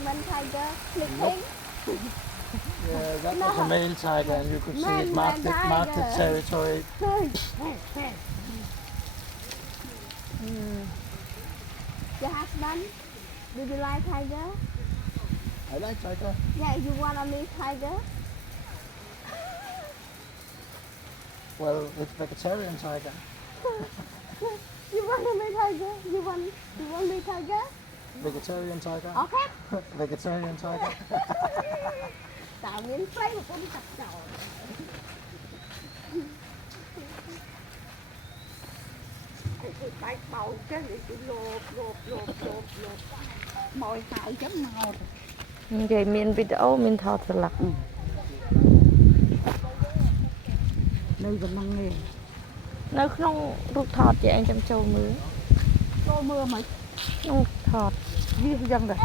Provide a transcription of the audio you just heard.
German tiger Nope. sleeping. Yeah, that No. was a male tiger, and you could see it marked tiger. territory. Your husband, do you like tiger? I like tiger. Yeah, you want to meet tiger? Well, it's vegetarian tiger. You want to meet tiger? You want meet tiger? Vegetarian tiger. Okay. Vegetarian tiger. Tạo miếng play của con chặt chậu. Cái bạch bầu cái gì cái lộp mồi hại chấm màu. Vậy miền video miền thọ thật lặc. Đây vẫn năng nghề. Nơi không rụt thọt vậy anh chăm châu mưa. Cô mưa mà. Không thọt. Viết dân rồi.